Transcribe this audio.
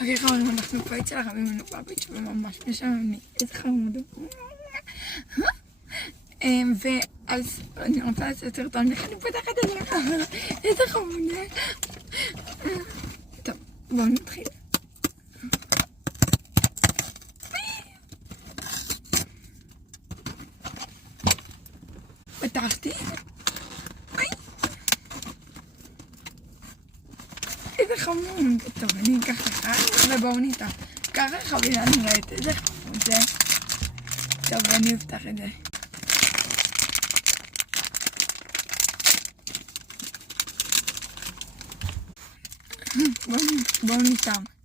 אוקיי חברים, אנחנו פה אצל הרבים מנובביץ' וממש משעמם, איזה חמוד. ואז אני רוצה לעשות סרטון איך אני פותחת את זה. איזה חמוד. טוב, בואו נתחיל. פתחתי. איזה חמוד. טוב, אני אקח לך ובואו ניתן. ככה חבילה נראית, איזה חמוד זה. טוב, אני אפתח את זה. בואו ניתן.